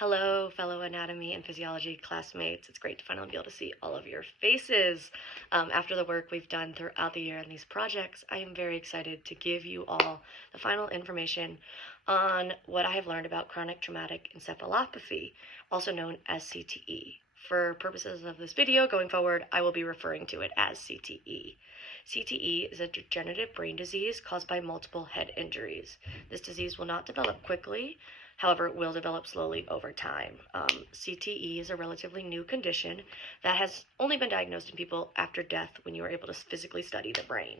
Hello, fellow anatomy and physiology classmates. It's great to finally be able to see all of your faces. After the work we've done throughout the year on these projects, I am very excited to give you all the final information on what I have learned about chronic traumatic encephalopathy, also known as CTE. For purposes of this video going forward, I will be referring to it as CTE. CTE is a degenerative brain disease caused by multiple head injuries. This disease will not develop quickly. However, it will develop slowly over time. CTE is a relatively new condition that has only been diagnosed in people after death when you are able to physically study the brain.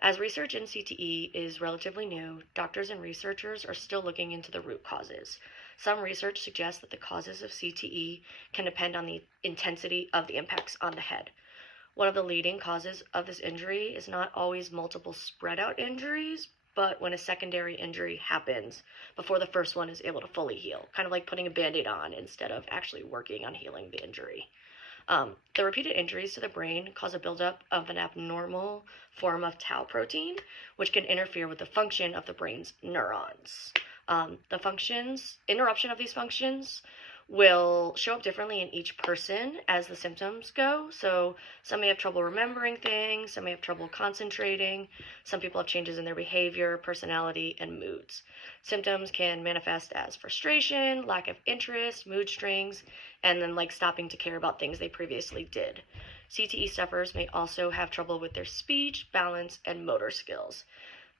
As research in CTE is relatively new, doctors and researchers are still looking into the root causes. Some research suggests that the causes of CTE can depend on the intensity of the impacts on the head. One of the leading causes of this injury is not always multiple spread out injuries, but when a secondary injury happens before the first one is able to fully heal, kind of like putting a Band-Aid on instead of actually working on healing the injury. The repeated injuries to the brain cause a buildup of an abnormal form of tau protein, which can interfere with the function of the brain's neurons. Interruption of these functions will show up differently in each person as the symptoms go. So some may have trouble remembering things, some may have trouble concentrating, some people have changes in their behavior, personality, and moods. Symptoms can manifest as frustration, lack of interest, mood swings, and then like stopping to care about things they previously did. CTE sufferers may also have trouble with their speech, balance, and motor skills.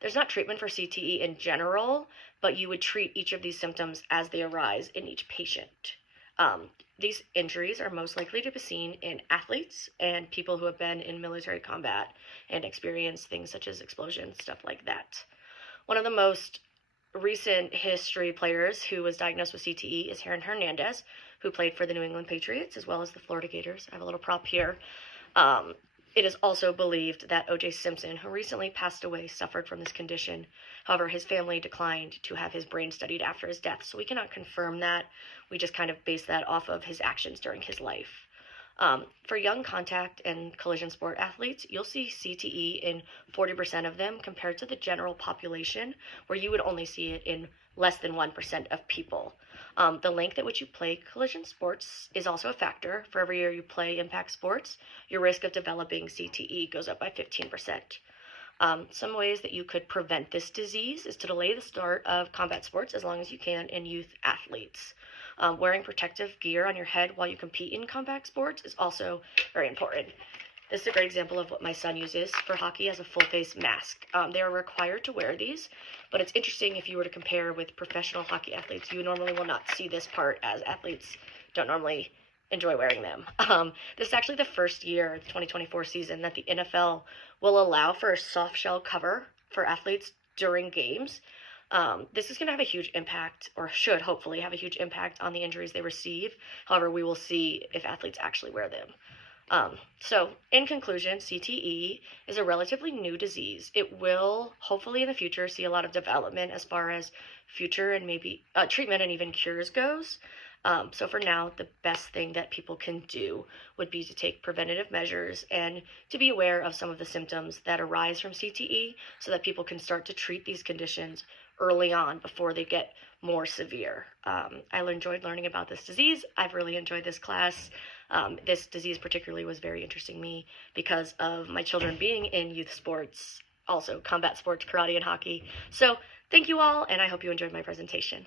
There's not treatment for CTE in general, but you would treat each of these symptoms as they arise in each patient. These injuries are most likely to be seen in athletes and people who have been in military combat and experienced things such as explosions, stuff like that. One of the most recent history players who was diagnosed with CTE is Aaron Hernandez, who played for the New England Patriots as well as the Florida Gators. I have a little prop here. It is also believed that O.J. Simpson, who recently passed away, suffered from this condition. However, his family declined to have his brain studied after his death, so we cannot confirm that. We just kind of base that off of his actions during his life. For young contact and collision sport athletes, you'll see CTE in 40% of them compared to the general population, where you would only see it in less than 1% of people. The length at which you play collision sports is also a factor. For every year you play impact sports, your risk of developing CTE goes up by 15%. Some ways that you could prevent this disease is to delay the start of combat sports as long as you can in youth athletes. Wearing protective gear on your head while you compete in combat sports is also very important. This is a great example of what my son uses for hockey as a full face mask. They are required to wear these, but it's interesting if you were to compare with professional hockey athletes, you normally will not see this part as athletes don't normally enjoy wearing them. This is actually the first year, the 2024 season, that the NFL will allow for a soft shell cover for athletes during games. This is going to have a huge impact, or should hopefully have a huge impact on the injuries they receive. However, we will see if athletes actually wear them. So in conclusion, CTE is a relatively new disease. It will hopefully in the future see a lot of development as far as future and maybe treatment and even cures goes. So for now, the best thing that people can do would be to take preventative measures and to be aware of some of the symptoms that arise from CTE so that people can start to treat these conditions early on before they get more severe. I enjoyed learning about this disease. I've really enjoyed this class. This disease particularly was very interesting to me because of my children being in youth sports, also combat sports, karate and hockey. So thank you all, and I hope you enjoyed my presentation.